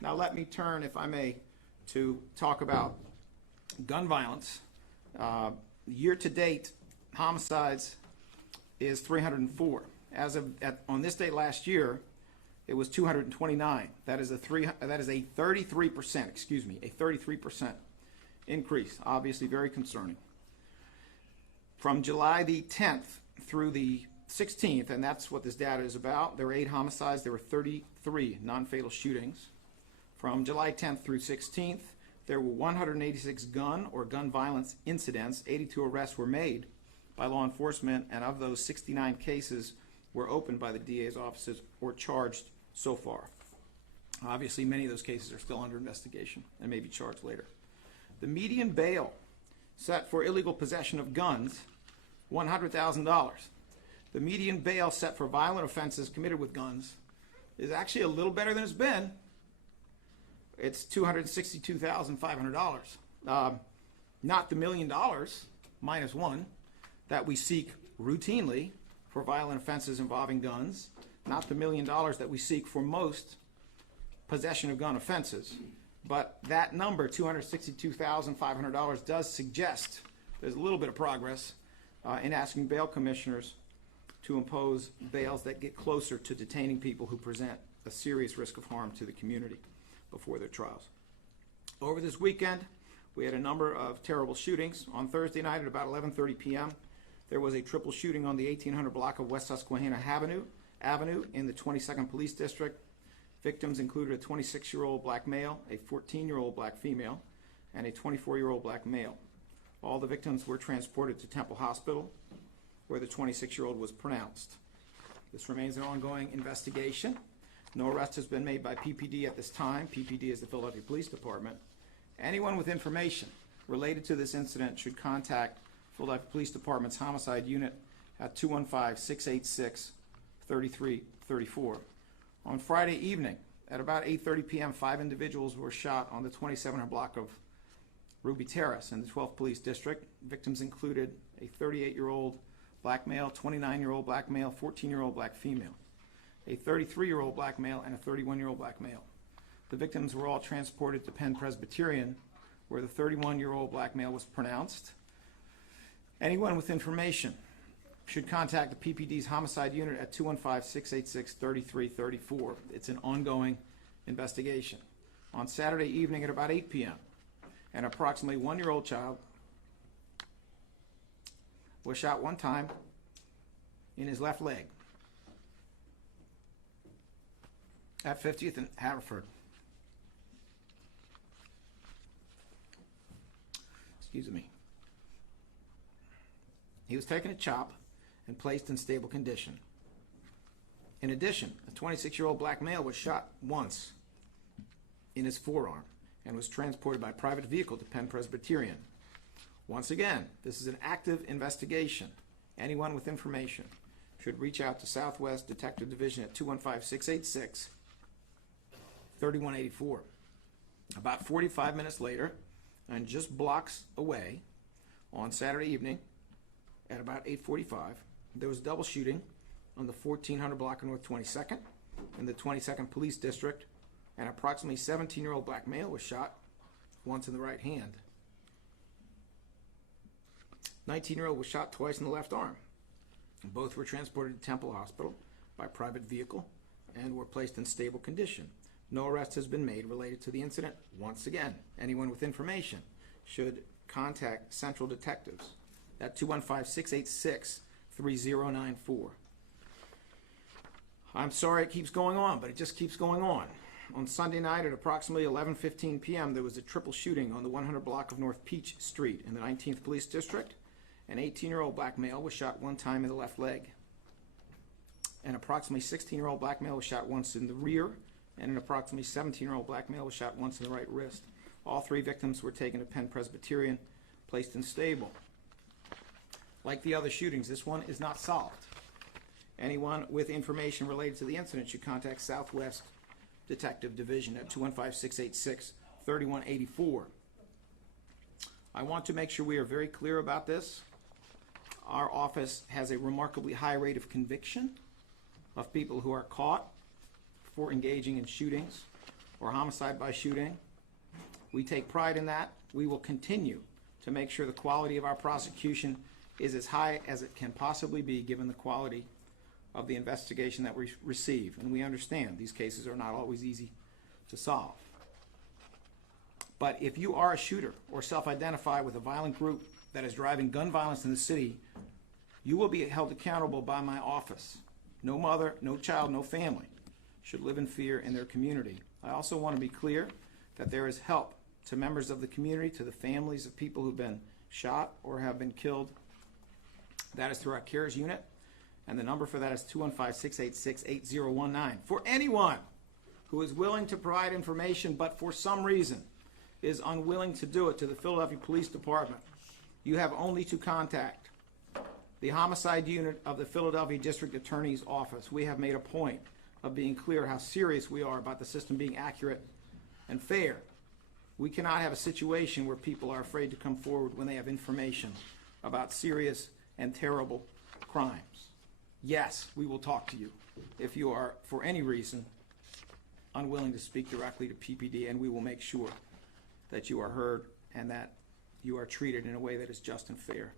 Now let me turn, if I may, to talk about gun violence. Year-to-date, homicides is 304. On this date last year, it was 229. That is a 33%, excuse me, a 33% increase. Obviously very concerning. From July the 10th through the 16th, and that's what this data is about, there were 8 homicides, there were 33 non-fatal shootings. From July 10th through 16th, there were 186 gun or gun violence incidents. 82 arrests were made by law enforcement, and of those, 69 cases were opened by the DA's offices or charged so far. Obviously, many of those cases are still under investigation and may be charged later. The median bail set for illegal possession of guns, $100,000. The median bail set for violent offenses committed with guns is actually a little better than it's been. It's $262,500. Not the $1 million, minus one, that we seek routinely for violent offenses involving guns. Not the $1 million that we seek for most possession of gun offenses. But that number, $262,500, does suggest there's a little bit of progress in asking bail commissioners to impose bails that get closer to detaining people who present a serious risk of harm to the community before their trials. Over this weekend, we had a number of terrible shootings. On Thursday night at about 11:30 p.m., there was a triple shooting on the 1800 block of West Susquehanna Avenue in the 22nd Police District. Victims included a 26-year-old black male, a 14-year-old black female, and a 24-year-old black male. All the victims were transported to Temple Hospital, where the 26-year-old was pronounced. This remains an ongoing investigation. No arrest has been made by PPD at this time. PPD is the Philadelphia Police Department. Anyone with information related to this incident should contact Philadelphia Police Department's Homicide Unit at 215-686-3334. On Friday evening, at about 8:30 p.m., 5 individuals were shot on the 2700 block of Ruby Terrace in the 12th Police District. Victims included a 38-year-old black male, 29-year-old black male, 14-year-old black female, a 33-year-old black male, and a 31-year-old black male. The victims were all transported to Penn Presbyterian, where the 31-year-old black male was pronounced. Anyone with information should contact the PPD's Homicide Unit at 215-686-3334. It's an ongoing investigation. On Saturday evening at about 8 p.m., an approximately 1-year-old child was shot one time in his left leg at 50th and Haverford. Excuse me. He was taken to CHOP and placed in stable condition. In addition, a 26-year-old black male was shot once in his forearm and was transported by private vehicle to Penn Presbyterian. Once again, this is an active investigation. Anyone with information should reach out to Southwest Detective Division at 215-686-3184. About 45 minutes later, and just blocks away, on Saturday evening at about 8:45, there was a double shooting on the 1400 block of North 22nd in the 22nd Police District. An approximately 17-year-old black male was shot once in the right hand. 19-year-old was shot twice in the left arm. Both were transported to Temple Hospital by private vehicle and were placed in stable condition. No arrest has been made related to the incident. Once again, anyone with information should contact Central Detectives at 215-686-3094. I'm sorry it keeps going on, but it just keeps going on. On Sunday night at approximately 11:15 p.m., there was a triple shooting on the 100 block of North Peach Street in the 19th Police District. An 18-year-old black male was shot one time in the left leg. An approximately 16-year-old black male was shot once in the rear, and an approximately 17-year-old black male was shot once in the right wrist. All 3 victims were taken to Penn Presbyterian, placed in stable. Like the other shootings, this one is not solved. Anyone with information related to the incident should contact Southwest Detective Division at 215-686-3184. I want to make sure we are very clear about this. Our office has a remarkably high rate of conviction of people who are caught for engaging in shootings or homicide by shooting. We take pride in that. We will continue to make sure the quality of our prosecution is as high as it can possibly be given the quality of the investigation that we receive. And we understand these cases are not always easy to solve. But if you are a shooter or self-identify with a violent group that is driving gun violence in the city, you will be held accountable by my office. No mother, no child, no family should live in fear in their community. I also want to be clear that there is help to members of the community, to the families of people who've been shot or have been killed. That is through our CARES unit, and the number for that is 215-686-8019. For anyone who is willing to provide information but for some reason is unwilling to do it to the Philadelphia Police Department, you have only to contact the homicide unit of the Philadelphia District Attorney's Office. We have made a point of being clear how serious we are about the system being accurate and fair. We cannot have a situation where people are afraid to come forward when they have information about serious and terrible crimes. Yes, we will talk to you if you are, for any reason, unwilling to speak directly to PPD, and we will make sure that you are heard and that you are treated in a way that is just and fair.